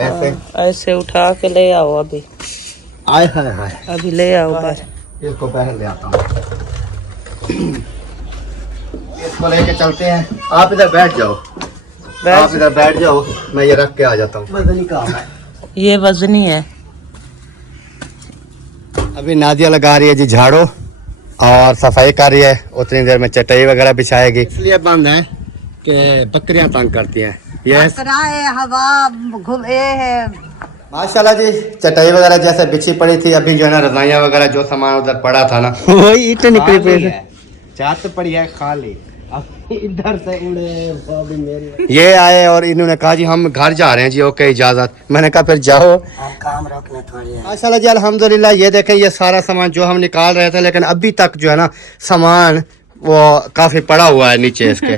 ऐसे ऐसे उठा के ले आओ अभी। आए हाय हाय, अभी ले आओ बाहर। इसको पहले ले आता हूँ, इसको लेके चलते हैं। आप इधर बैठ जाओ, आप इधर बैठ जाओ, मैं ये रख के आ जाता हूँ। वजनी काम है, ये वजनी है। अभी नादिया लगा रही है जी झाड़ू और सफाई कर रही है, उतनी देर में चटाई वगैरह बिछाएगी। इसलिए बंद है कि बकरियां तंग करती हैं। ये हवा है। माशाल्लाह जी, चटाई वगैरह जैसे बिछी पड़ी थी, अभी जो है ना रजाइयाँ वगैरह जो सामान उधर पड़ा था ना वही ईंटें निकली पड़ी, चाहत पड़ी है खाली। इधर से उड़े ये आए और इन्होंने कहा जी हम घर जा रहे हैं जी, ओके इजाजत। मैंने कहा फिर जाओ, काम रखना थोड़ी। माशाल्लाह जी अल्हम्दुलिल्लाह, ये देखें ये सारा सामान जो हम निकाल रहे थे, लेकिन अभी तक जो है ना सामान वो काफी पड़ा हुआ है नीचे इसके।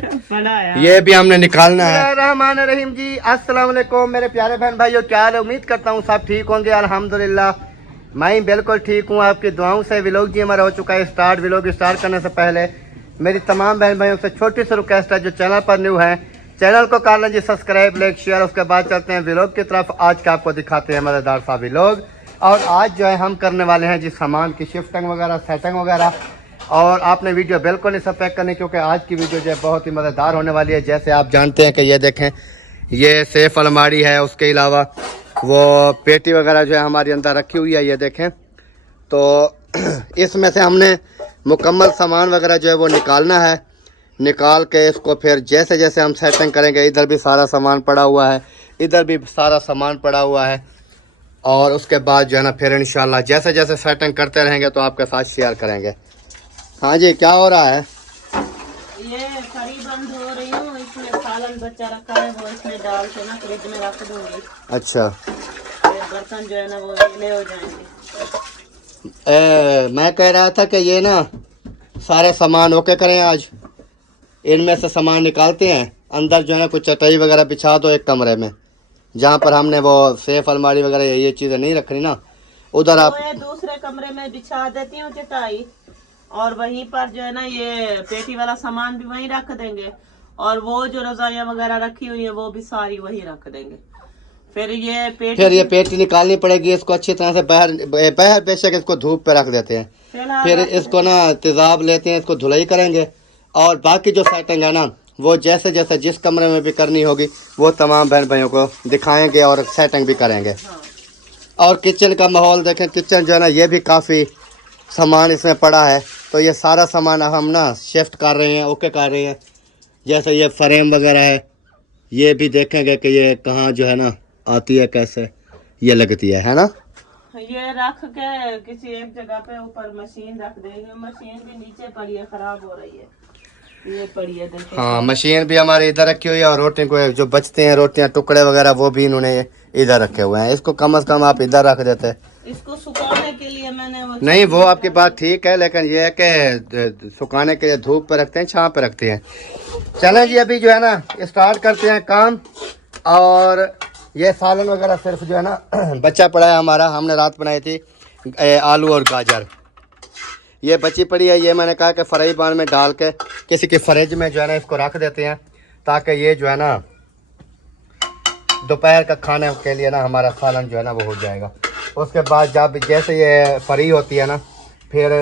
ये भी हमने निकालना है। रहमान रहीम जी, अस्सलाम वालेकुम मेरे प्यारे बहन भाइयों, क्या हाल है? उम्मीद करता हूँ सब ठीक होंगे। अल्हम्दुलिल्लाह मैं बिल्कुल ठीक हूँ, आपकी दुआओं से। व्लॉग जी हमारा हो चुका है स्टार्ट। व्लॉग स्टार्ट करने से पहले मेरी तमाम बहन भाइयों से छोटी सी रिक्वेस्ट है, जो चैनल पर न्यू है चैनल को कर लें जी सब्सक्राइब, लाइक, शेयर। उसके बाद चलते हैं व्लॉग की तरफ। आज का आपको दिखाते हैं मज़ेदार सा व्लॉग। और आज जो है हम करने वाले हैं जी सामान की शिफ्टिंग वगैरह, सेटिंग वगैरह। और आपने वीडियो बिल्कुल नहीं स्किप करनी, क्योंकि आज की वीडियो जो है बहुत ही मज़ेदार होने वाली है। जैसे आप जानते हैं कि ये देखें, ये सेफ अलमारी है, उसके अलावा वो पेटी वगैरह जो है हमारी अंदर रखी हुई है, ये देखें। तो इसमें से हमने मुकम्मल सामान वगैरह जो है वो निकालना है। निकाल के इसको फिर जैसे जैसे हम सेटिंग करेंगे, इधर भी सारा सामान पड़ा हुआ है, इधर भी सारा सामान पड़ा हुआ है। और उसके बाद जो है ना फिर इंशाल्लाह जैसे जैसे सेटिंग करते रहेंगे तो आपके साथ शेयर करेंगे। हाँ जी, क्या हो रहा है? ये करी बंद हो रही हूँ, इसमें सालन बच्चा रखा है, वो इसमें डाल के ना फ्रिज में रख दूंगी। अच्छा, बर्तन जो है ना वो गीले हो जाएंगे। मैं कह रहा था कि ये ना सारे सामान ओके करें आज, इनमें से सामान निकालते हैं। अंदर जो है ना कुछ चटाई वगैरह बिछा दो एक कमरे में, जहाँ पर हमने वो सेफ अलमारी वगैरह ये चीज़ें नहीं रखनी ना, उधर आप दूसरे कमरे में बिछा देती हूँ चटाई, और वहीं पर जो है ना ये पेटी वाला सामान भी वहीं रख देंगे, और वो जो रजाइयाँ वगैरह रखी हुई है वो भी सारी वहीं रख देंगे। फिर ये पेटी निकालनी पड़ेगी, इसको अच्छी तरह से बाहर बेशक इसको धूप पे रख देते हैं, फिर इसको ना तेजाब लेते हैं, इसको धुलाई करेंगे। और बाकी जो सेटिंग है ना वो जैसे जैसे जिस कमरे में भी करनी होगी वो तमाम बहन भाइयों को दिखाएंगे और सेटिंग भी करेंगे। और किचन का माहौल देखें, किचन जो है ना ये भी काफ़ी सामान इसमें पड़ा है, तो ये सारा सामान हम ना शिफ्ट कर रहे हैं, ओके कर रहे हैं। जैसे ये फ्रेम वगैरह है, ये भी देखेंगे कि ये कहाँ जो है ना आती है, कैसे ये लगती है ना। ये रख के किसी एक जगह पे ऊपर मशीन रख देंगे। मशीन भी नीचे पड़ी है, खराब हो रही है, ये पड़ी है। हाँ, मशीन भी हमारे इधर रखी हुई है, और रोटी को जो बचते हैं रोटियां टुकड़े वगैरह वो भी इन्होंने इधर रखे हुए हैं। इसको कम से कम आप इधर रख देते। इसको सुखाने के लिए मैंने वो नहीं, वो आपकी बात ठीक है, लेकिन ये है कि सुखाने के लिए धूप पे रखते हैं, छांव पे रखते हैं। चलें जी, अभी जो है ना स्टार्ट करते हैं काम। और ये सालन वगैरह सिर्फ जो है ना बच्चा पड़ा है हमारा, हमने रात बनाई थी आलू और गाजर, ये बची पड़ी है। ये मैंने कहा कि फ्राई पैन में डाल के किसी के फ्रिज में जो है ना इसको रख देते हैं, ताकि ये जो है ना दोपहर का खाने के लिए ना हमारा सालन जो है ना वो हो जाएगा। उसके बाद जब जैसे ये फ्री होती है ना, फिर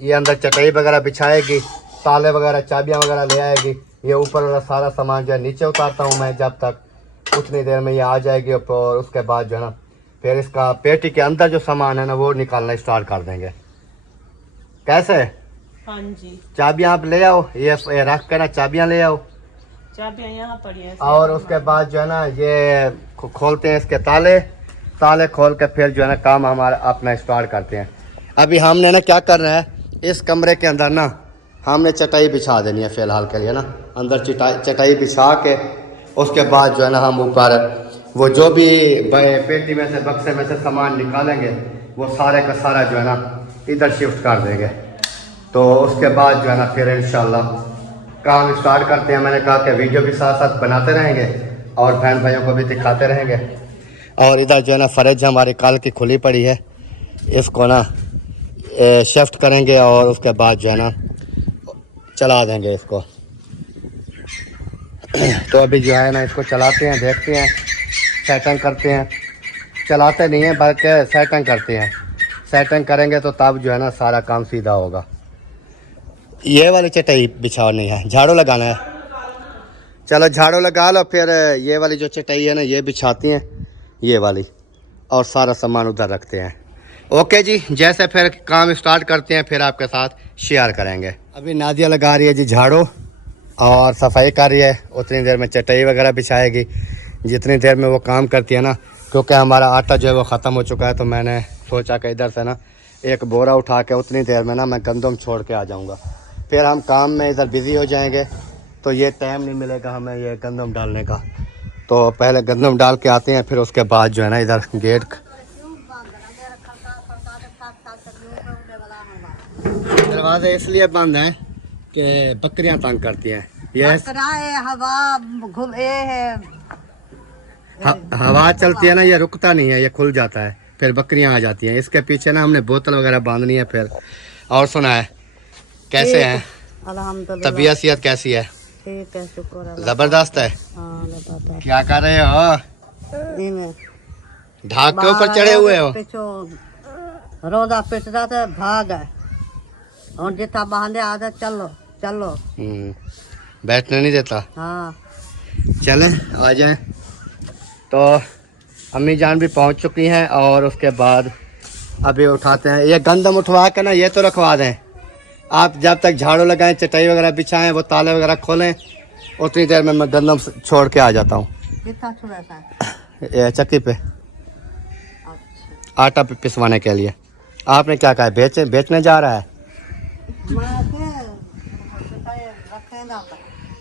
ये अंदर चटाई वगैरह बिछाएगी, ताले वगैरह चाबियाँ वगैरह ले आएगी। ये ऊपर वाला सारा सामान जो है नीचे उतारता हूँ मैं, जब तक उतनी देर में ये आ जाएगी ऊपर। और उसके बाद जो है ना फिर इसका पेटी के अंदर जो सामान है ना वो निकालना स्टार्ट कर देंगे। कैसे? हाँ जी, चाबियाँ आप ले आओ, ये रख के ना चाबियाँ ले आओ, चाबियाँ यहाँ पड़ी हैं। और उसके बाद जो है ना ये खोलते हैं इसके ताले खोल के फिर जो है ना काम हमारा अपना स्टार्ट करते हैं। अभी हमने ना क्या करना है, इस कमरे के अंदर ना हमने चटाई बिछा देनी है फ़िलहाल के लिए ना, अंदर चटाई बिछा के उसके बाद जो है ना हम ऊपर वो जो भी पेटी में से बक्से में से सामान निकालेंगे वो सारे का सारा जो है ना इधर शिफ्ट कर देंगे। तो उसके बाद जो है ना फिर इंशाल्लाह काम स्टार्ट करते हैं। मैंने कहा कि वीडियो भी साथ साथ बनाते रहेंगे और बहन भाइयों को भी दिखाते रहेंगे। और इधर जो है ना फ्रिज हमारी कल की खुली पड़ी है, इसको ना शिफ्ट करेंगे और उसके बाद जो है ना चला देंगे इसको। तो अभी जो है ना इसको चलाते हैं, देखते हैं सेटिंग करते हैं, चलाते नहीं हैं बल्कि सेटिंग करते हैं। सेटिंग करेंगे तो तब जो है ना सारा काम सीधा होगा। ये वाली चटाई बिछानी है, झाड़ू लगाना है। चलो झाड़ू लगा लो, फिर ये वाली जो चटाई है ना ये बिछाती हैं, ये वाली, और सारा सामान उधर रखते हैं। ओके जी, जैसे फिर काम स्टार्ट करते हैं फिर आपके साथ शेयर करेंगे। अभी नादिया लगा रही है जी झाड़ू और सफाई कर रही है, उतनी देर में चटाई वगैरह बिछाएगी। जितनी देर में वो काम करती है ना, क्योंकि हमारा आटा जो है वो ख़त्म हो चुका है, तो मैंने सोचा कि इधर से ना एक बोरा उठा के उतनी देर में ना मैं गंदम छोड़ के आ जाऊँगा। फिर हम काम में इधर बिज़ी हो जाएंगे, तो ये टाइम नहीं मिलेगा हमें ये गंदम डालने का। तो पहले गंदम डाल के आते हैं, फिर उसके बाद जो है ना इधर गेट दरवाजे इसलिए बंद हैं कि बकरियां तंग करती हैं। ये हवा चलती है ना, ये रुकता नहीं है, ये खुल जाता है, फिर बकरियां आ जाती हैं। इसके पीछे ना हमने बोतल वगैरह बांधनी है फिर। और सुना है कैसे हैं, तबीयत सेहत कैसी है? ठीक है, शुक्र है। जबरदस्त है। हाँ, क्या कर रहे हो? ढाक के ऊपर चढ़े हुए हो? रोदा पिट रहा था, भाग है और जितना बांधे आधा चलो चलो। बैठने नहीं देता। हाँ चलें आ जाएं। तो अम्मी जान भी पहुंच चुकी हैं और उसके बाद अभी उठाते हैं। ये गंदम उठवा के ना ये तो रखवा दें आप, जब तक झाड़ू लगाएं, चटाई वगैरह बिछाएं, वो ताले वगैरह खोलें, उतनी देर में मैं गंदम छोड़ के आ जाता हूँ। कितना छुड़ा था? ये चक्की पे अच्छा। आटा पिसवाने के लिए। आपने क्या कहा, बेचने जा रहा है?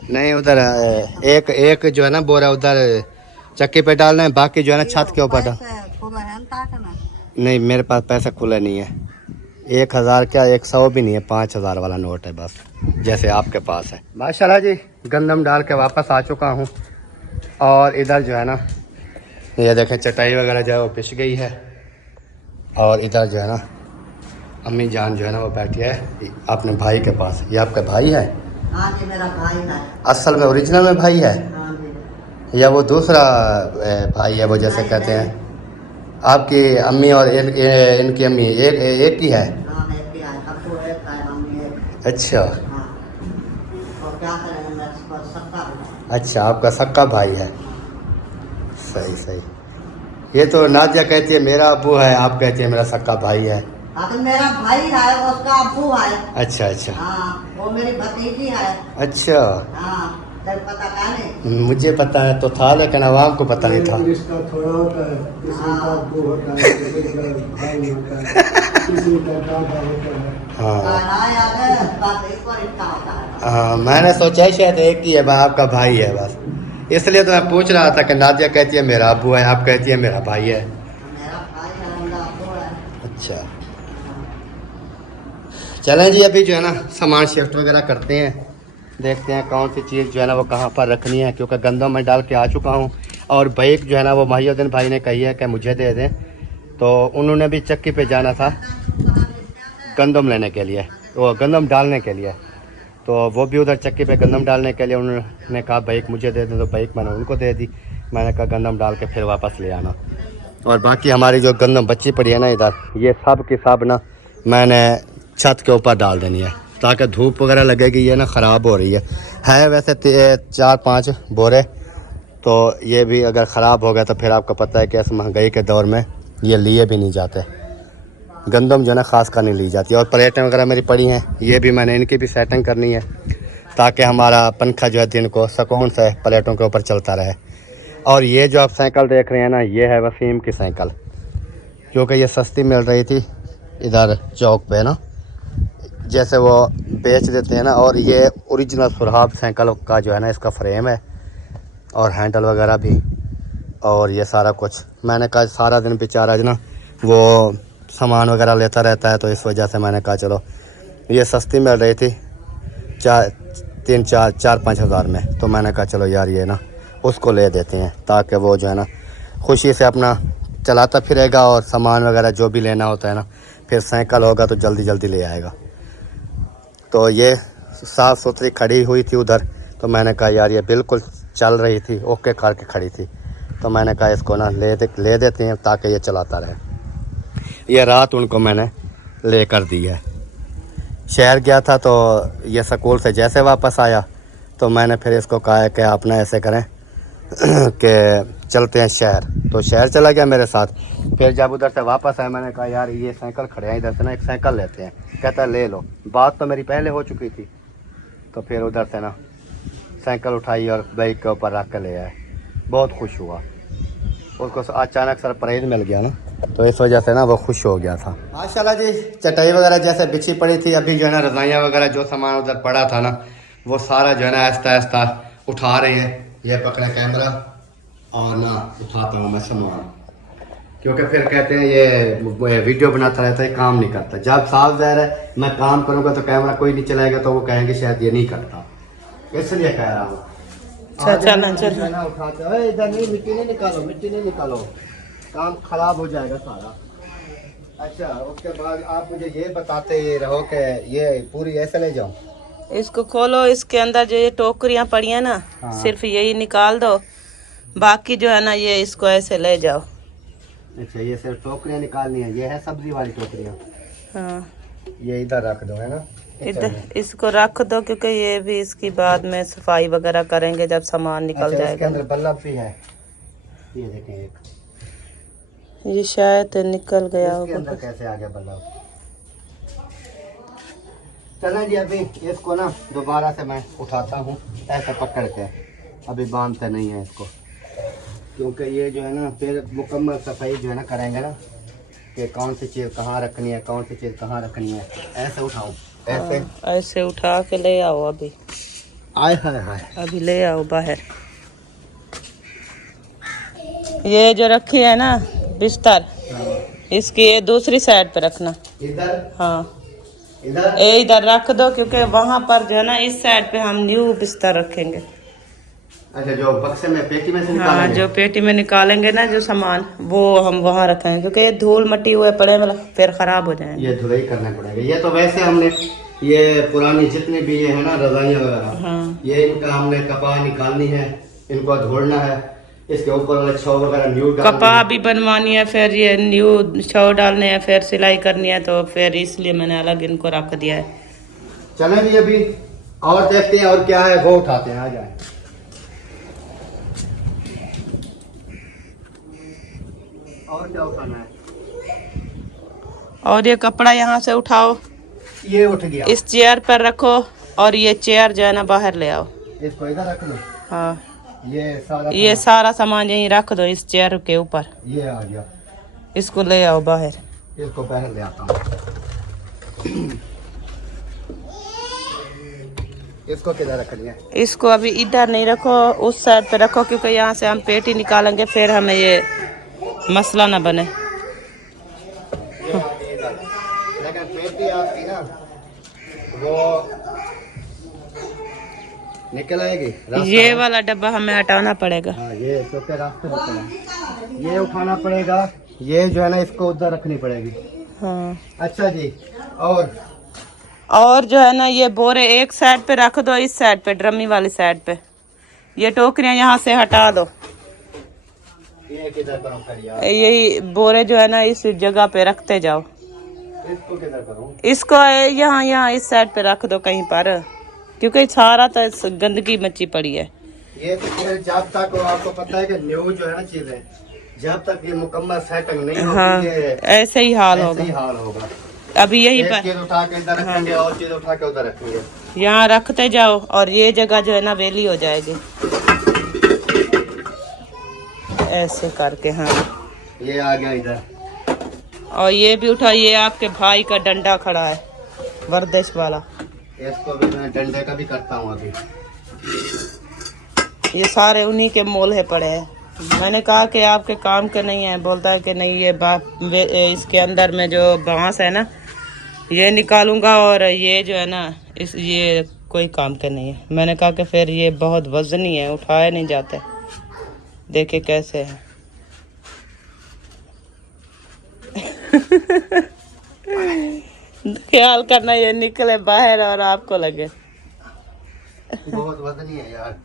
नहीं, उधर एक जो है ना बोरा उधर चक्की पे डालना है, बाकी जो है ना छत के ऊपर डाल। नहीं, मेरे पास पैसा खुला नहीं है। 1000 क्या 100 भी नहीं है, 5000 वाला नोट है बस, जैसे आपके पास है। माशाल्लाह जी, गंदम डाल के वापस आ चुका हूँ और इधर जो है ना ये देखें चटाई वगैरह जो है वो पिस गई है। और इधर जो है ना अम्मी जान जो है ना वो बैठी है अपने भाई के पास। ये आपका भाई है? हाँ जी, मेरा भाई है। असल में ओरिजिनल में भाई है हाँ जी। या वो दूसरा भाई है, वो जैसे कहते हैं? आपकी अम्मी और इनकी अम्मी एक ही है? हाँ, एक ही है। अब्बू एक है, मम्मी एक। अच्छा। हाँ। और क्या करेंगे, मैं इसको सक्का हूँ। अच्छा, आपका सक्का भाई है। सही सही। ये तो नादिया कहती है मेरा अब्बू है, आप कहती है मेरा सक्का भाई है। हाँ, तो मेरा भाई है, उसका अब्बू है। अच्छा अच्छा। हाँ, वो मेरी भतीजी है। अच्छा। हाँ, तेरे पता क्या नहीं? मुझे पता है तो था, लेकिन आवाम को पता नहीं था। रिश्ता थोड़ा होता है, किसी का अब्बू होता है, किसी का भाई होता है, किसी का दादा होता है। हाँ ना याद है, बात एक और रिश्ता होता है। हाँ, मैंने सोचा ही शायद एक ही है, आपका भाई है बस, इसलिए तो मैं पूछ रहा था कि नादिया कहती है मेरा अब्बू है, आप कहती है मेरा भाई है। मेरा भाई है, उनका अब्बू है। अच्छा, चलें जी, अभी जो है ना सामान शिफ्ट वगैरह करते हैं, देखते हैं कौन सी चीज़ जो है ना वो कहाँ पर रखनी है, क्योंकि गंदम मैं डाल के आ चुका हूँ। और बाइक जो है ना वो महिउद्दीन भाई ने कही है कि मुझे दे दें, तो उन्होंने भी चक्की पे जाना था गंदम लेने के लिए, वो गंदम डालने के लिए, तो वो भी उधर चक्की पे गंदम डालने के लिए उन्होंने कहा बाइक मुझे दे दें, तो बाइक मैंने उनको दे दी। मैंने कहा गंदम डाल के फिर वापस ले आना। और बाकी हमारी जो गंदम बची पड़ी है ना इधर, ये सब की सब ना मैंने छत के ऊपर डाल देनी है, ताकि धूप वगैरह लगेगी, ये ना ख़राब हो रही है वैसे 4-5 बोरे, तो ये भी अगर ख़राब हो गया तो फिर आपको पता है कि इस महंगाई के दौर में ये लिए भी नहीं जाते, गंदम जो है ना ख़ास कर नहीं ली जाती। और प्लेटें वगैरह मेरी पड़ी हैं, ये भी मैंने इनकी भी सेटिंग करनी है, ताकि हमारा पंखा जो है दिन को सुकून से प्लेटों के ऊपर चलता रहे। और ये जो आप साइकिल देख रहे हैं ना, ये है वसीम की साइकिल, क्योंकि ये सस्ती मिल रही थी इधर चौक पे ना, जैसे वो बेच देते हैं ना। और ये ओरिजिनल सुरहाब साइकिल का जो है ना इसका फ्रेम है और हैंडल वगैरह भी, और ये सारा कुछ। मैंने कहा सारा दिन बेचारा ना वो सामान वगैरह लेता रहता है, तो इस वजह से मैंने कहा चलो, ये सस्ती मिल रही थी 4-5 हज़ार में, तो मैंने कहा चलो यार ये ना उसको ले देते हैं, ताकि वो जो है ना खुशी से अपना चलाता फिरेगा, और सामान वगैरह जो भी लेना होता है ना, फिर साइकिल होगा तो जल्दी जल्दी ले आएगा। तो ये साफ़ सुथरी खड़ी हुई थी उधर, तो मैंने कहा यार ये बिल्कुल चल रही थी, ओके करके खड़ी थी, तो मैंने कहा इसको ना ले देते हैं ताकि ये चलाता रहे। ये रात उनको मैंने ले कर दी है। शहर गया था तो ये स्कूल से जैसे वापस आया तो मैंने फिर इसको कहा है कि आप ना ऐसे करें कि चलते हैं शहर। तो शहर चला गया मेरे साथ। फिर जब उधर से वापस आया मैंने कहा यार ये साइकिल खड़े हैं इधर से ना एक साइकिल लेते हैं। कहता है ले लो। बात तो मेरी पहले हो चुकी थी। तो फिर उधर से ना साइकिल उठाई और बाइक के ऊपर रख कर ले आए। बहुत खुश हुआ। उसको अचानक सरप्राइज़ मिल गया ना तो इस वजह से ना वो खुश हो गया था। माशाल्लाह जी चटाई वगैरह जैसे बिछी पड़ी थी। अभी जो है ना रज़ाइयाँ वगैरह जो सामान उधर पड़ा था ना वो सारा जो है ना आहिस्ता आहिस्ता उठा रहे हैं। ये पकड़ा कैमरा और ना उठाता हूँ मैं सामान, क्योंकि फिर कहते हैं ये वीडियो बनाता रहता है काम नहीं करता। जब साफ ज़ाहिर है मैं काम करूँगा तो कैमरा कोई नहीं चलाएगा तो वो कहेंगे शायद ये नहीं करता, इसलिए कह रहा हूँ। इधर नहीं, मिट्टी नहीं निकालो, मिट्टी नहीं निकालो, काम खराब हो जाएगा सारा। अच्छा उसके बाद आप मुझे ये बताते रहो कि ये पूरी ऐसे ले जाओ। इसको खोलो, इसके अंदर जो ये टोकरियां पड़ी हैं ना सिर्फ यही निकाल दो, बाकी जो है ना ये इसको ऐसे ले जाओ। अच्छा ये सिर्फ टोकरियां निकालनी है। ये है सब्जी वाली टोकरियां। हाँ ये इधर रख दो है ना, इधर इसको रख दो क्योंकि ये भी इसकी बाद में सफाई वगैरह करेंगे जब सामान निकल अच्छा, जाएगा। इसके अंदर बल्ब भी है, ये देखें एक। ये शायद निकल गया इसके होगा। अंदर कैसे आ गया बल्ब? चलें जी अभी इसको ना दोबारा से मैं उठाता हूँ ऐसे पकड़ के। अभी बांधते नहीं है इसको क्योंकि ये जो है ना फिर मुकम्मल सफाई जो है ना करेंगे ना कि कौन सी चीज़ कहाँ रखनी है, कौन सी चीज़ कहाँ रखनी है। ऐसे उठाओ, ऐसे ऐसे उठा के ले आओ। अभी आए हाय हाय, अभी ले आओ बाहर। ये जो रखी है ना बिस्तर, इसकी ये दूसरी साइड पे रखना। इधर हाँ इधर ये इधर रख दो क्योंकि वहाँ पर जो है ना इस साइड पे हम न्यू बिस्तर रखेंगे। अच्छा जो बक्से में पेटी में से हाँ निकालेंगे। जो पेटी में निकालेंगे ना जो सामान वो हम वहाँ रखेंगे क्योंकि ये धूल मट्टी हुए पड़े मतलब फिर खराब हो जाएंगे। ये धुलाई करना पड़ेगा। ये तो वैसे हमने ये पुरानी जितनी भी ये है ना रजाइयाँ वगैरह, हाँ ये इनका हमने कपा निकालनी है, इनको धोना है, इसके ऊपर वाले छौ वगैरह न्यू कपा भी बनवानी है, फिर ये न्यू छौ डालने हैं, फिर सिलाई करनी है, तो फिर इसलिए मैंने अलग इनको रख दिया है। चलें जी अभी और देखते हैं और क्या है वो उठाते हैं। आ जाए। और क्या उठाना है? और ये कपड़ा यहाँ से उठाओ, ये उठ गया। इस चेयर पर रखो और ये चेयर जो है ना बाहर ले आओ। इसको इधर रख लो। हाँ ये सारा सामान यहीं रख दो इस चेयर के ऊपर। ये आ गया। इसको ले आओ बाहर। इसको बाहर ले आता हूँ। इसको किधर रखनी है? इसको अभी इधर नहीं रखो, उस साइड पे रखो क्योंकि यहाँ से हम पेटी निकालेंगे फिर हमें ये मसला ना बने। लेकिन पेटी आपकी ना वो निकल आएगी। ये वाला डब्बा हमें हटाना पड़ेगा। हाँ ये क्योंकि रास्ते में चला, ये उठाना पड़ेगा। ये जो है ना इसको उधर रखनी पड़ेगी। हाँ अच्छा जी और जो है ना ये बोरे एक साइड पे रख दो, इस साइड पे ड्रमी वाली साइड पे। ये टोकरियां यहाँ से हटा दो। ये किधर करूं फिर यार? यही बोरे जो है ना इस जगह पे रखते जाओ। इसको किधर करूं? इसको यहाँ इस साइड पे रख दो कहीं पर, क्योंकि सारा तो गंदगी मची पड़ी है। ये तो फिर जब तक आपको पता है कि न्यू जो है ना चीजें जब तक ये मुकम्मल सेटिंग नहीं होगी, हाँ ऐसे ही हाल ऐसे होगा। ही हाल होगा। अभी यही एक पर चीज उठा के इधर रखेंगे और चीज उठा के उधर रखेंगे। यहाँ रखते जाओ और ये जगह जो है ना वेली हो जाएगी ऐसे करके। हाँ ये आ गया इधर। और ये भी उठा, ये आपके भाई का डंडा खड़ा है वर्दिश वाला। इसको भी मैं डंडे का भी करता हूँ अभी। ये सारे उन्हीं के मोले पड़े हैं। मैंने कहा कि आपके काम के नहीं है, बोलता है कि नहीं ये इसके अंदर में जो बांस है ना ये निकालूंगा और ये जो है ना ये कोई काम के नहीं है। मैंने कहा कि फिर ये बहुत वजनी है, उठाए नहीं जाते। देखे कैसे है। ख्याल करना ये निकले बाहर और आपको लगे। बहुत वजनी है यार।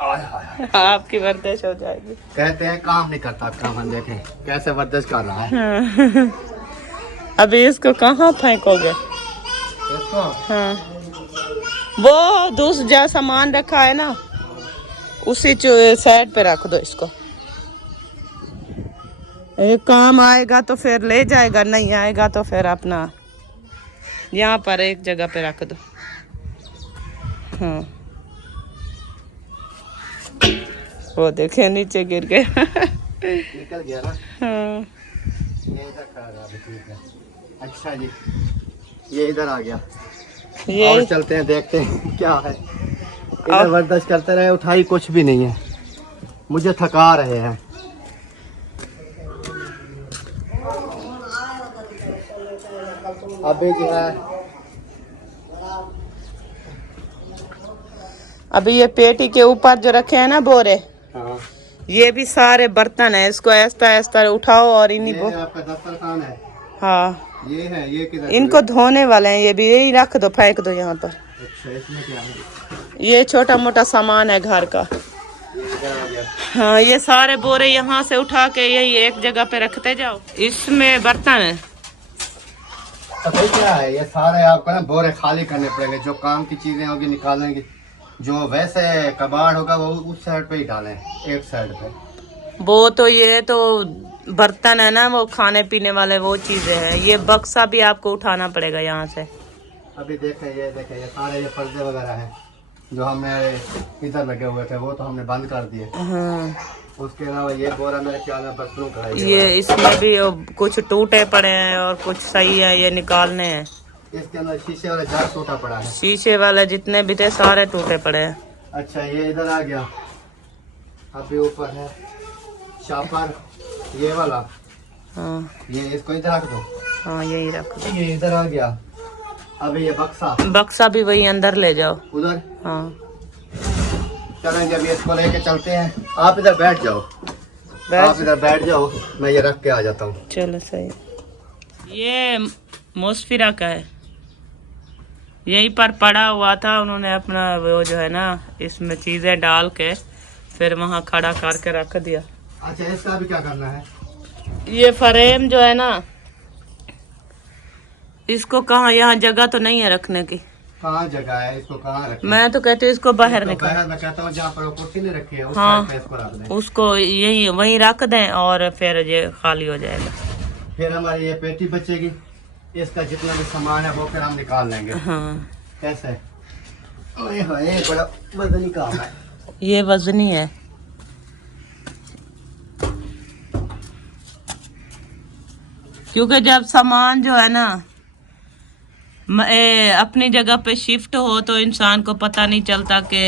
आय हाय हाय। आपकी वर्जिश हो जाएगी। कहते हैं काम नहीं करता, काम हम देखें कैसे वर्जिश कर रहा है। हाँ। अभी इसको कहाँ फेंकोगे? इसको हाँ, वो दूसरा सामान रखा है ना, उसी साइड पे रख दो इसको। एक काम आएगा तो फिर ले जाएगा, नहीं आएगा तो फिर अपना यहाँ पर एक जगह पे रख दो। हाँ, वो देखे नीचे गिर गए। निकल गया ना। हाँ, ये इधर खड़ा रहा, ठीक है। अच्छा जी, ये इधर आ गया। ये और चलते हैं, देखते हैं क्या है। इधर वर्जिश करते रहे, उठाई कुछ भी नहीं है, मुझे थका रहे हैं। अभी जो है, अभी ये पेटी के ऊपर जो रखे हैं ना बोरे, हाँ, ये भी सारे बर्तन है, इसको ऐसा ऐसा उठाओ और इन्हीं ये आपका दस्तरखान है। हाँ, ये है, ये किधर? इनको धोने वाले हैं, ये भी यही रख दो, फेंक दो यहाँ पर। अच्छा, इसमें क्या है? ये छोटा मोटा सामान है घर का। ये इधर आ गया। हाँ, ये सारे बोरे यहाँ से उठा के यही एक जगह पे रखते जाओ। इसमें बर्तन है। तो भाई क्या है, ये सारे आपको ना बोरे खाली करने पड़ेंगे। जो काम की चीजें होगी निकालेंगे, जो वैसे कबाड़ होगा वो उस साइड पे ही डालें, एक साइड पे। वो तो ये तो बर्तन है ना, वो खाने पीने वाले वो चीजें हैं। ये बक्सा भी आपको उठाना पड़ेगा यहाँ से। अभी देखें, ये सारे ये पर्दे वगैरह हैं जो हमें इधर लगे हुए थे, वो तो हमने बंद कर दिए। हाँ, उसके अलावा ये बोरा मेरे ख्याल में बर्तनों का है। ये इसमें भी कुछ टूटे पड़े हैं और कुछ सही है, ये निकालने हैं। इसके अंदर शीशे वाला जार टूटा पड़ा है। शीशे वाले जितने भी थे सारे टूटे पड़े हैं। अच्छा, ये इधर आ गया। अभी ऊपर है शापर, ये वाला। हाँ, ये इसको इधर रख दो। हाँ, यही रख दो। ये इधर आ गया। अभी ये बक्सा, बक्सा भी वही अंदर ले जाओ। उधर। हाँ, चलेंगे, अभी इसको लेके चलते हैं। आप इधर बैठ जाओ, आप इधर बैठ जाओ, मैं ये रख के आ जाता हूँ। चलो सही। ये मोस्फिरा का है, यहीं पर पड़ा हुआ था, उन्होंने अपना वो जो है ना इसमें चीजें डाल के फिर वहाँ खड़ा करके रख दिया। अच्छा, इसका भी क्या करना है? ये फ्रेम जो है ना, इसको कहाँ, यहाँ जगह तो नहीं है रखने की। कहाँ जगह है, इसको कहाँ रखें? मैं तो कहती हूँ इसको बाहर तो निकाल। बाहर मैं कहता हूँ जहाँ पर वो कुर्सी नहीं रखी है उस हाँ, साइड पे इसको रख दें। उसको यही वहीं रख दें और फिर ये खाली हो जाएगा। फिर हमारी ये पेटी बचेगी, इसका जितना भी सामान है वो फिर हम निकाल लेंगे। हाँ, कैसे? ओए होए, बड़ा वजनी काम है। ये वजनी है। क्योंकि जब सामान जो है ना अपनी जगह पे शिफ्ट हो तो इंसान को पता नहीं चलता कि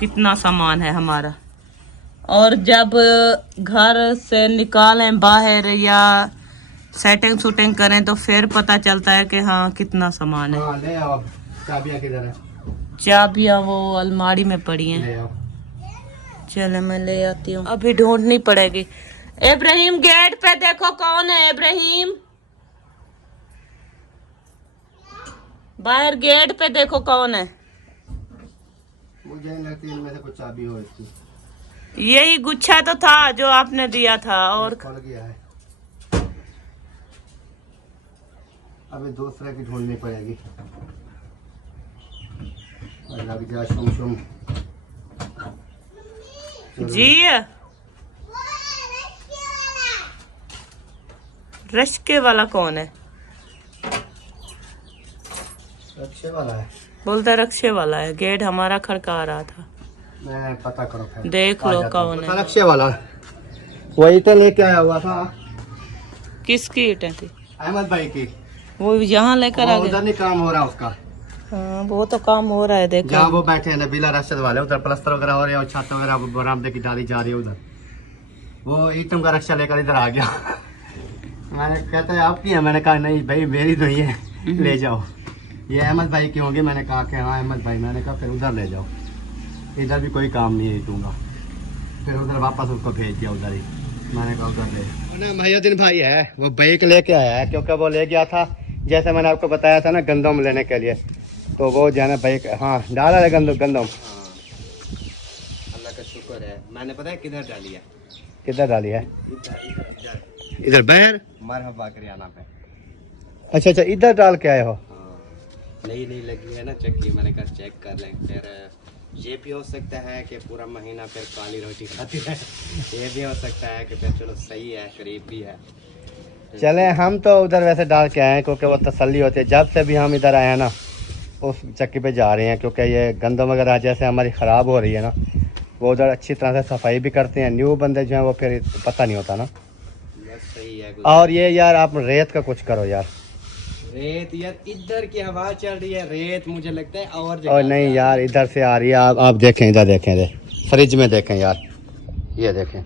कितना सामान है हमारा, और जब घर से निकालें बाहर या सेटिंग शूटिंग करें तो फिर पता चलता है कि हाँ कितना सामान है। हाँ, ले आओ। चाबियाँ किधर है? चाबियां वो अलमारी में पड़ी हैं। ले आओ। चलो मैं ले आती हूँ, अभी ढूंढनी पड़ेगी। इब्राहिम, गेट पे देखो कौन है। इब्राहिम, बाहर गेट पे देखो कौन है। मुझे नहीं लगती इनमें से कुछ चाबी हो इसकी। यही गुच्छा तो था जो आपने दिया था, और खुल गया है। अभी दूसरे की ढूंढनी पड़ेगी। लग जा शुम शुम। जी रश्के वाला कौन है? रक्षे वाला है। बोलता रक्षे वाला है। गेट हमारा खड़का रहा था। मैं पता करो फिर। देख लो कौन है। रक्षे वाला वही तो लेके आया हुआ था। किसकी ईटें थी? अहमद भाई की। वो यहाँ लेकर आ उधर गया। नहीं काम हो रहा उसका। हाँ, वो तो काम हो रहा है। देखो जहाँ वो बैठे हैं नबीला राशिद वाले, उधर प्लस्तर वगैरह हो रहा है और छत वगैरह बरामदे की डाली जा रही है उधर। वो ईटम का रक्षा लेकर इधर आ गया। मैंने कहता है आपकी है, मैंने कहा नहीं भाई मेरी तो ये ले जाओ। ये अहमद भाई की होंगी, मैंने कहा कि हाँ अहमद भाई। मैंने कहा फिर उधर ले जाओ, इधर भी कोई काम नहीं है दूंगा। फिर उधर वापस उसको भेज दिया उधर ही। मैंने कहा उधर ले। महिउद्दीन भाई है, वो बाइक लेके आया है क्योंकि वो ले गया था, जैसे मैंने आपको बताया था ना, गंदम लेने के लिए। तो वो जो है ना बाइक, हाँ डाला है गंदम। अल्लाह का शुक्र है। मैंने पता है किधर डाली है? किधर डाली है? इधर बाहर मरहबा करियाना पे। अच्छा अच्छा, इधर डाल के आए हो? हाँ, नई नई लगी है ना चक्की, मैंने कहा चेक कर लें। फिर ये भी हो सकता है कि पूरा महीना फिर काली रोटी खाती है, ये भी हो सकता है कि फिर चलो सही है, करीब भी है। चले, हम तो उधर वैसे डाल के आए हैं क्योंकि वो तसल्ली होती है। जब से भी हम इधर आए हैं ना उस चक्की पे जा रहे हैं, क्योंकि ये गंदम वगैरह जैसे हमारी ख़राब हो रही है ना, वो उधर अच्छी तरह से सफाई भी करते हैं। न्यू बंदे जो हैं वो फिर पता नहीं होता ना। बस सही है। और ये यार आप रेत का कुछ करो यार। रेत यार इधर की हवा चल रही है, रेत मुझे लगता है और और नहीं यार, इधर से आ रही है। आप देखें, इधर देखें, इधर फ्रिज में देखें यार, ये देखें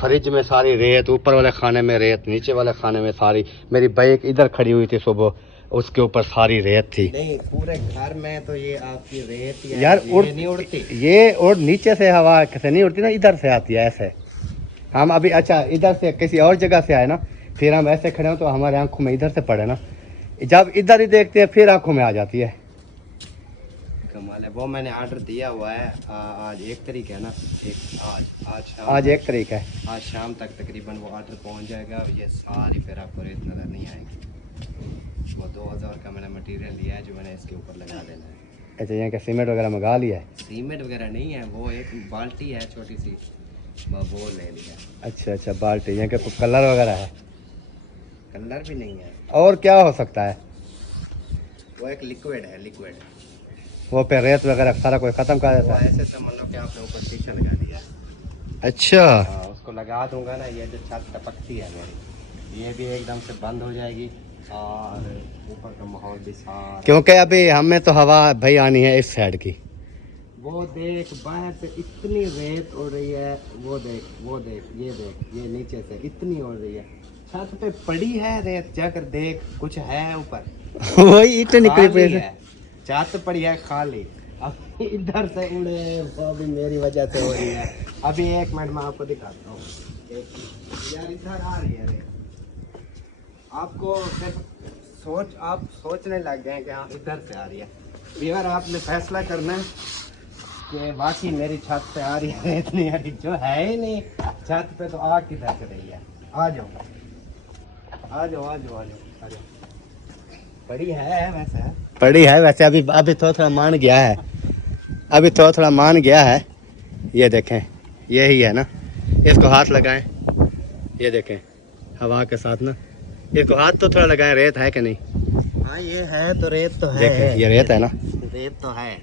फ्रिज में सारी रेत, ऊपर वाले खाने में रेत, नीचे वाले खाने में सारी। मेरी बाइक इधर खड़ी हुई थी सुबह, उसके ऊपर सारी रेत थी। नहीं, पूरे घर में तो ये आपकी रेत यार ये नहीं उड़ती। ये और नीचे से हवा कैसे नहीं उड़ती ना, इधर से आती है ऐसे। हम अभी अच्छा इधर से किसी और जगह से आए ना, फिर हम ऐसे खड़े हो तो हमारे आंखों में इधर से पड़े ना, जब इधर ही देखते हैं फिर आंखों में आ जाती है। कमाल है। वो मैंने ऑर्डर दिया हुआ है, आज 1 तारीख है ना, आज 1 तारीख है। आज शाम तक तकरीबन वो ऑर्डर पहुंच जाएगा। और ये सारी फिर आपको रेत नज़र नहीं आएगी। वो 2000 का मैंने मटेरियल लिया है जो मैंने इसके ऊपर लगा देना है। अच्छा, यहाँ का सीमेंट वगैरह मंगा लिया है? सीमेंट वगैरह नहीं है, वो एक बाल्टी है छोटी सी, वो ले लिया। अच्छा अच्छा, बाल्टी। यहाँ के कलर वगैरह है? कलर भी नहीं है। और क्या हो सकता है? वो एक लिक्विड है, लिक्विड। वो पे रेत वगैरह सारा कोई ख़त्म कर देता वो है? ऐसे समझ लो कि आपने ऊपर शीशा लगा दिया है। अच्छा, हाँ, उसको लगा दूंगा ना, ये जो छत टपकती है मेरी, ये भी एकदम से बंद हो जाएगी और ऊपर का माहौल भी सारा। क्योंकि अभी हमें तो हवा भाई आनी है इस साइड की। वो देख, बाहर से इतनी रेत उड़ रही है, वो देख, वो देख, ये नीचे से इतनी उड़ रही है। छत पे पड़ी है रेत, जाकर देख, कुछ है ऊपर। वही ईंटें निकली खाली पे। है, छत पड़ी है खाली। अब इधर से उड़े, वो भी मेरी वजह से हो रही है। अभी 1 मिनट में आपको दिखाता हूँ। यार इधर आ रही है रेत, आपको सिर्फ आप सोचने लग गए कि हाँ इधर से आ रही है। यार आपने फैसला करना है कि बाकी मेरी छत पे आ रही है इतनी, जो है ही नहीं छत पे, तो आग किधर से रही है। आ जाओ आ जाओ आ जाओ आ जाओ आ जाओ। पड़ी है वैसे, पड़ी है वैसे, अभी थोड़ा मान गया है, अभी थोड़ा मान गया है। ये देखें, यही है ना, इसको हाथ लगाएं, ये देखें हवा के साथ ना, इसको हाथ तो थोड़ा लगाएं। रेत है कि नहीं? हाँ ये है, तो रेत तो है। देखें, ये रेत है ना, रेत तो है।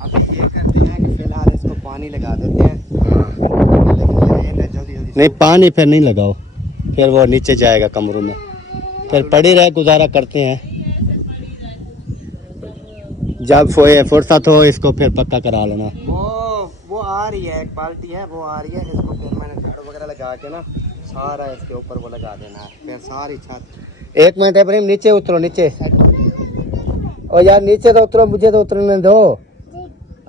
अब ये करते हैं कि फिलहाल इसको पानी लगा देते हैं। जल्दी नहीं पानी फिर नहीं लगाओ, फिर वो नीचे जाएगा कमरों में, फिर पड़ी रहे, गुजारा करते हैं। जब फुर्सत हो इसको फिर पक्का करा लेना। वो आ रही है, एक बाल्टी है, वो आ रही है। इसको फिर मैंने झाड़ू वगैरह लगा के ना सारा इसके ऊपर वो लगा देना है, फिर सारी छत। 1 मिनट इब्राहिम, नीचे उतरो, नीचे। और यार नीचे तो उतरो, मुझे तो उतरने दो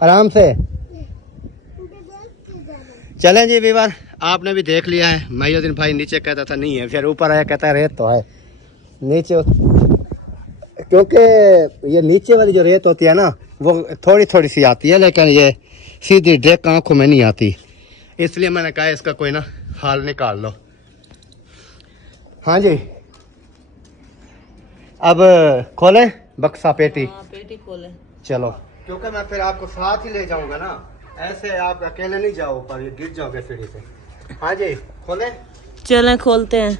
आराम से। चलें जी विवर, आपने भी देख लिया है। महीउद्दीन भाई नीचे कहता था नहीं है, फिर ऊपर आया कहता है रेत तो है नीचे। क्योंकि ये नीचे वाली जो रेत होती है ना, वो थोड़ी थोड़ी सी आती है, लेकिन ये सीधी डायरेक्ट आंखों में नहीं आती। इसलिए मैंने कहा इसका कोई ना हाल निकाल लो। हाँ जी, अब खोलें बक्सा, पेटी। पेटी खोले। चलो, क्योंकि मैं फिर आपको साथ ही ले जाऊंगा ना, ऐसे आप अकेले नहीं जाओ ऊपर, ये गिर जाओगे सीढ़ी से। हाँ जी, खोलें। चलें खोलते हैं।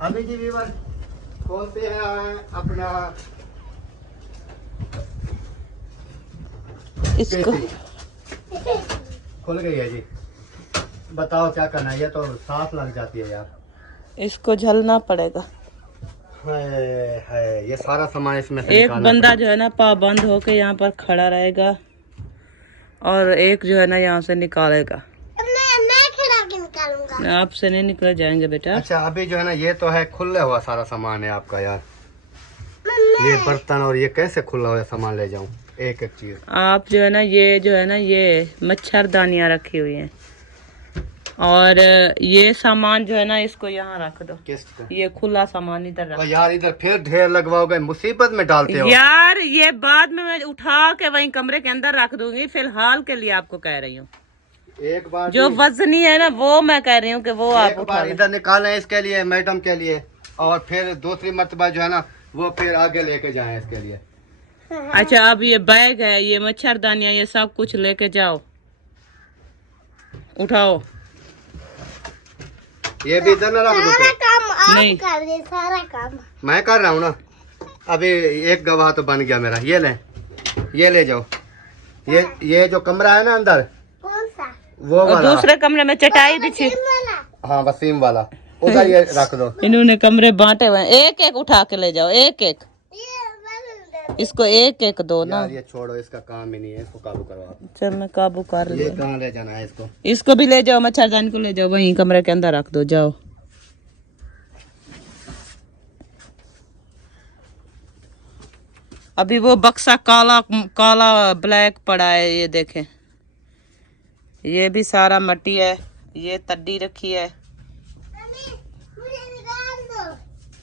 अभी जी वीवर खोलते हैं अपना इसको। खुल गई है जी, बताओ क्या करना है। ये तो सांस लग जाती है यार, इसको झलना पड़ेगा। है ये सारा सामान इसमें से एक निकालना बंदा पड़ेगा। जो है ना पाबंद होके यहाँ पर खड़ा रहेगा और एक जो है ना यहाँ से निकालेगा। आपसे नहीं निकल जाएंगे बेटा। अच्छा, अभी जो है ना ये तो है खुला हुआ सारा सामान है आपका यार, ये बर्तन और ये कैसे खुला हुआ सामान ले जाऊं एक एक चीज। आप जो है ना ये मच्छरदानियाँ रखी हुई हैं और ये सामान जो है ना इसको यहाँ रख दो। किसको? ये खुला सामान इधर रख। यार इधर फिर ढेर लगवाओगे, मुसीबत में डालते हो यार ये बाद में मैं उठा के वहीं कमरे के अंदर रख दूंगी, फिलहाल के लिए आपको कह रही हूँ। एक बार जो वजनी है ना वो मैं कह रही हूँ कि वो आप एक उठा बार लें। इधर निकालें इसके लिए, मैडम के लिए, और फिर दूसरी मर्तबा जो है ना वो फिर आगे लेके जाएं इसके लिए। अच्छा अब ये बैग है, ये मच्छरदानियाँ, ये सब कुछ लेके जाओ, उठाओ। ये भी इधर ना रख दो फिर। नहीं सारा काम मैं कर रहा हूँ ना। अभी एक गवाह तो बन गया मेरा। ये ले, ये ले जाओ। ये जो कमरा है ना अंदर, कौन सा? वो और वाला। दूसरे कमरे में चटाई बिछी, हाँ वसीम वाला, उधर ये रख दो। इन्होंने कमरे बांटे हुए हैं। एक एक उठा के ले जाओ, एक एक, इसको एक एक दो ना। यार ये छोड़ो, इसका काम ही नहीं है, इसको काबू करो आप। चल मैं काबू कर ये लिया। कहाँ ले जाना है इसको? इसको भी ले जाओ, मच्छरदानी को ले जाओ, वहीं कमरे के अंदर रख दो, जाओ। अभी वो बक्सा काला काला ब्लैक पड़ा है, ये देखें, ये भी सारा मट्टी है। ये तड्डी रखी है,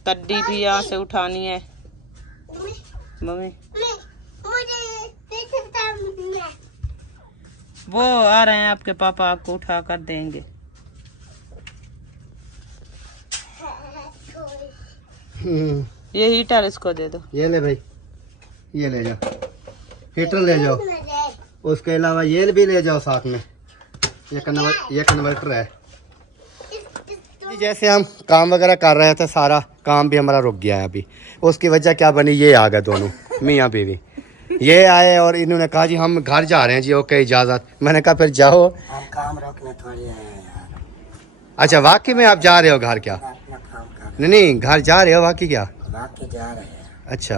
तड्डी भी यहाँ से उठानी है। मम्मी वो आ रहे हैं आपके पापा, आपको उठा कर देंगे। ये हीटर इसको दे दो। ये ले भाई, ये ले जाओ, हीटर ले जाओ। उसके अलावा ये भी ले जाओ साथ में। ये कन्वर्टर है। जैसे हम काम वगैरह कर रहे थे, सारा काम भी हमारा रुक गया है अभी। उसकी वजह क्या बनी, ये आ गए दोनों मियाँ बीवी। ये आए और इन्होंने कहा जी हम घर जा रहे हैं जी, ओके इजाज़त। मैंने कहा फिर जाओ। हम काम रोकने थोड़ी है यार, अच्छा वाकई में आप जा रहे हो घर? क्या अपना काम कर नहीं नहीं, घर जा रहे हो वाकई? क्या बाकी जा रहे हैं। अच्छा,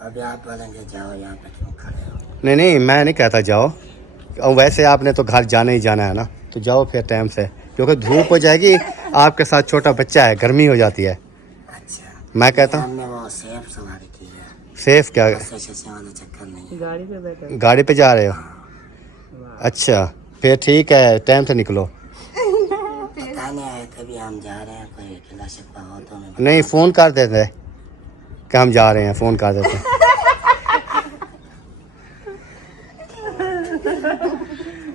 अभी आप बोलेंगे जाओ, यहाँ पे क्यों खड़े हो? नहीं नहीं मैं नहीं कहता जाओ, और वैसे आपने तो घर जाना ही जाना है ना, तो जाओ फिर टाइम से, क्योंकि धूप हो जाएगी। आपके साथ छोटा बच्चा है, गर्मी हो जाती है। अच्छा, मैं कहता हूँ हमने वो सेफ सवारी की है, सेफ क्या, ऐसे वाला चक्कर नहीं है। गाड़ी पे बैठे। गाड़ी पे जा रहे हो? अच्छा फिर ठीक है, टाइम से निकलो। पता नहीं आया तभी हम जा रहे हैं, कोई अकेला शिकवा हो तो हमें नहीं फ़ोन कर देते कि हम जा रहे हैं, फ़ोन कर देते।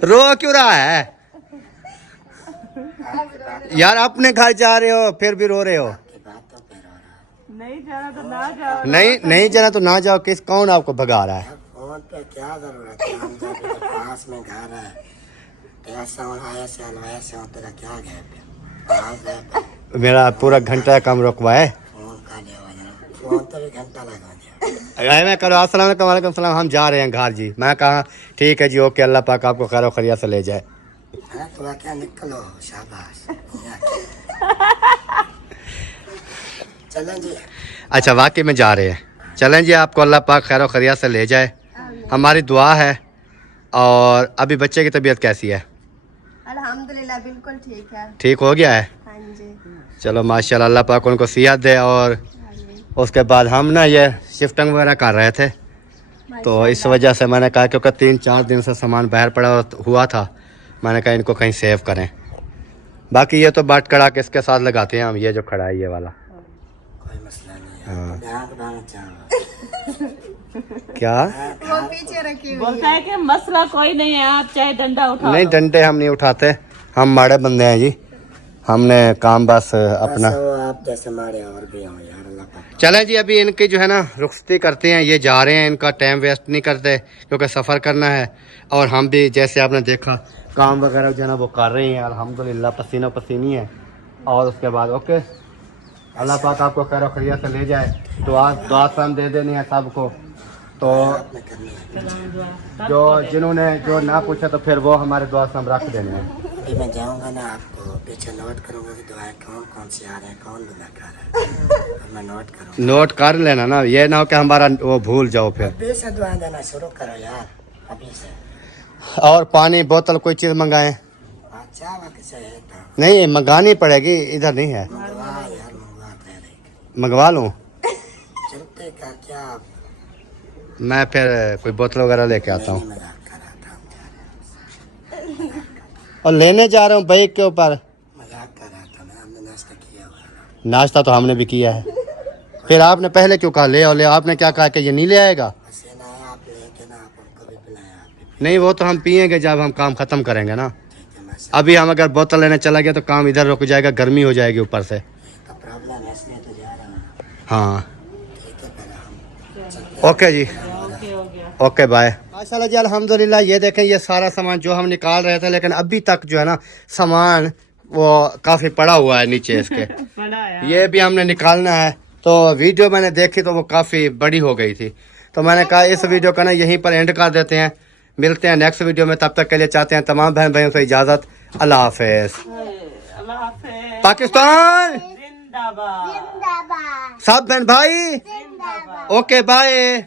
रो क्यों रहा है यार? अपने घर जा रहे हो फिर भी रो रहे हो? की बातों पे रो रहा है। नहीं जाना तो ना जाओ। नहीं जाना तो ना जाओ। कौन आपको भगा रहा है? फोन पे क्या जरूरत है, हम जब इधर पास में घर है, ऐसा ऐसे हलवाया से हो, तेरा क्या गैप है? मेरा पूरा घंटा कम रुकवा है। फोन का ले, फोन तो भी घंटा लगा दिया। मैं करो अस्सलाम वालेकुम सलाम, हम जा रहे हैं घर जी। मैं कहा ठीक है जी, ओके, अल्लाह पाक आपको खैर खैरियत से ले जाए। हाँ तो क्या, निकलो, शाबाश। चलें जी। अच्छा वाकई में जा रहे हैं, चलें जी, आपको अल्लाह पाक खैर खैरियत से ले जाए, हमारी दुआ है। और अभी बच्चे की तबीयत कैसी है? अल्हम्दुलिल्लाह बिल्कुल ठीक है। ठीक हो गया है? हाँ जी। चलो माशाल्लाह, अल्लाह पाक उनको सेहत दे। और उसके बाद हम ना ये शिफ्टिंग वगैरह कर रहे थे, तो इस वजह से मैंने कहा, क्योंकि 3-4 दिन से सामान बाहर पड़ा हुआ था, मैंने कहा इनको कहीं सेव करें। बाकी ये तो बाट कड़ा के इसके साथ लगाते हैं हम, ये जो खड़ा है ये वाला। कोई मसला नहीं है। हाँ। ध्यान बनाना चाहो। क्या? वो पीछे रखी हुई बोलता है कि मसला कोई नहीं है, आप चाहे डंडा उठा नहीं, लो। डंडे हम नहीं उठाते, हम माड़े बंदे हैं जी, हमने काम बस अपना। बस वो आप जैसे मारे और भी हो यार, अल्लाह पाक। चलें जी, अभी इनकी जो है ना रुखसती करते हैं, ये जा रहे हैं, इनका टाइम वेस्ट नहीं करते क्योंकि सफ़र करना है। और हम भी जैसे आपने देखा काम वगैरह जो है ना वो कर रहे हैं अल्हम्दुलिल्लाह, पसीना पसीनी है। और उसके बाद ओके, अल्लाह पाक आपको खैर खैरियत से ले जाए। दुआ सलाम दे देनी है सबको। तो आपने करनी है। जो जिन्होंने जो ना पूछा तो फिर वो हमारे दुआ सलाम रख देने हैं। अभी मैं जाऊंगा ना, आपको पीछे नोट करूंगा कि दुआएं कौन कौन सी आ रहे हैं, कौन गुनाहगार है, और मैं नोट करूंगा। नोट कर लेना ना, ये ना हो कि हमारा वो भूल जाओ फिर। अभी से दुआएं देना शुरू करो यार, अभी से। और पानी बोतल कोई चीज़ मंगाएं? अच्छा वक्त से है तो नहीं मंगानी पड़ेगी, इधर नहीं है। मंगवा यार, मंगवा दे। मंगवा लूँ? चलते का क्या, मैं फिर कोई बोतल वगैरह लेके आता हूँ। मजाक कर रहा था, और लेने जा रहा हूँ बाइक के ऊपर। मजाक कर रहा था मैं, हमने नाश्ता किया हुआ है। नाश्ता तो हमने भी किया है, फिर आपने पहले क्यों कहा ले और ले? आपने क्या कहा कि ये नहीं ले आएगा? बस ये ना है, आप लेके ना आप हमको भी पिलाएं, आप भी। नहीं वो तो हम पिएंगे जब हम काम ख़त्म करेंगे ना। ठीक है, मैं अभी हम अगर बोतल लेने चला गया तो काम इधर रुक जाएगा, गर्मी हो जाएगी ऊपर से। तो प्रॉब्लम है इसलिए तो जा रहा हूँ। हाँ ठीक है फिर हम ओके जी, ओके हो गया। Okay bye. माशाल्लाह जी अल्हम्दुलिल्लाह। ये देखें ये सारा सामान जो हम निकाल रहे थे, लेकिन अभी तक जो है ना सामान वो काफ़ी पड़ा हुआ है नीचे इसके। बड़ा है। ये भी हमने निकालना है। तो वीडियो मैंने देखी तो वो काफ़ी बड़ी हो गई थी, तो मैंने कहा इस वीडियो का ना यहीं पर एंड कर देते हैं। मिलते हैं नेक्स्ट वीडियो में, तब तक के लिए चाहते हैं तमाम बहन भाइयों से इजाज़त। अल्लाह हाफिज़। अल्लाह हाफिज़। पाकिस्तान जिंदाबाद। सब बहन भाई, ओके बाय।